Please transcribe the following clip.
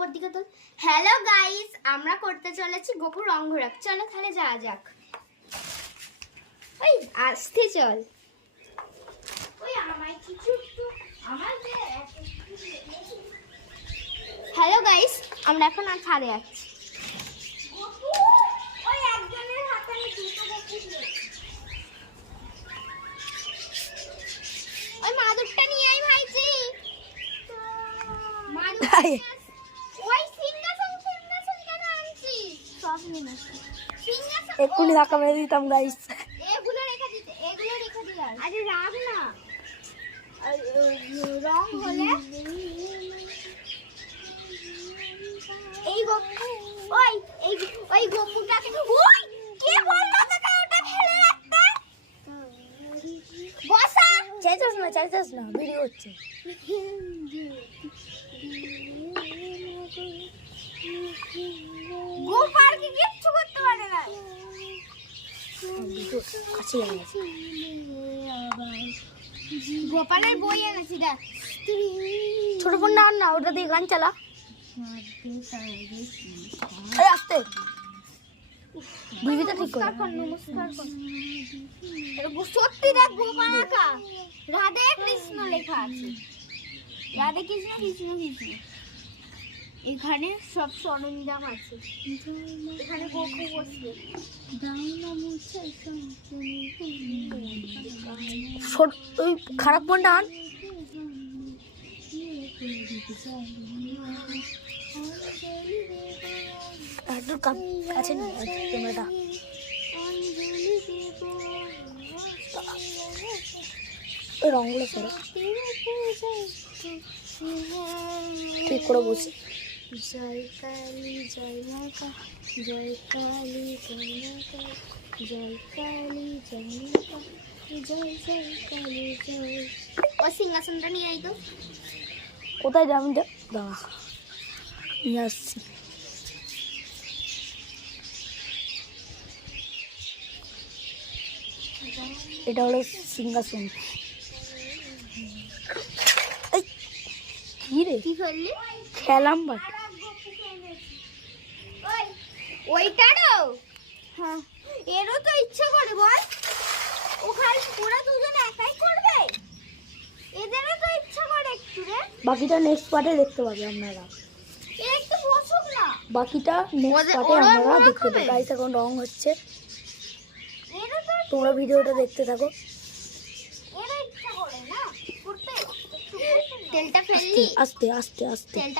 ওপর দিকে তো। হ্যালো গাইস, আমরা করতে চলেছি গোপুর রং ঘোরাক। চলো তাহলে যাওয়া যাক। ওই আসতে চল। ওই আমায় কিছু হ্যালো গাইস, আমরা এখন আর ছাদে যাচ্ছি। ওই একজনের হাতে আমি দুটো গোপু দিয়েছি। ওই মাদুরটা নিয়ে আই ভাইজি। ওই সিংহাসন কেন আনছি? সব নিয়ে সিংহাসন এক্ষুনি ধাক্কা মেরে দিতাম গাইস। এগুলো রেখে দিতে, এগুলো রেখে দিলে আরে রাখ না। রং হলে এই ওই এই ওই গপুটাকে ওই কে বললো তোকে ওটা ফেলে রাখতে? বসা চাইছস না ভিডিও হচ্ছে। গোপাল কি কিচ্ছু করতে পারে না। কাছে গেছে। গোপালের বই এনেছি দেখ। ছোট ফোন না ওটা দিয়ে গান চালা। আস্তে ভিডিওটা ঠিক করে। নমস্কার কর। সত্যি দেখ গোপাল আঁকা রাধে কৃষ্ণ লেখা আছে। রাধে কৃষ্ণ কৃষ্ণ কৃষ্ণ। এখানে সব সরঞ্জাম আছে। এখানে গোপু বসবে। ওই খারাপ ফোনটা আন। একটু কাছে নিয়ে ক্যামেরাটা। ওই রঙগুলো সরো ঠিক করে বসে। জয় কালী জয় মাতা, জয় কালী জয় মাতা, জয় কালী জয় মাতা, জয় জয় কালী জয়। ও সিংহাসনটা নিয়ে আই তো। কোথায় যাবেন? দাঁড়া নিয়ে আসছি। এটা হলো সিংহাসন। কি রে কি করলি? খেলাম বাট ওইটারও হ্যাঁ এরও তো ইচ্ছে করে বল। ওখানে ওরা দুজন একাই করবে, এদেরও তো ইচ্ছা করে একটু রে। বাকিটা নেক্সট পার্টে দেখতে পাবে আপনারা। একটু বসুক না। বাকিটা নেক্সট পার্টে আপনারা দেখতে পাবে। গাইস এখন রং হচ্ছে, তোমরা ভিডিওটা দেখতে থাকো। এরা ইচ্ছা করে না করতে। তেলটা ফেললি আস্তে আস্তে আস্তে। তেলটা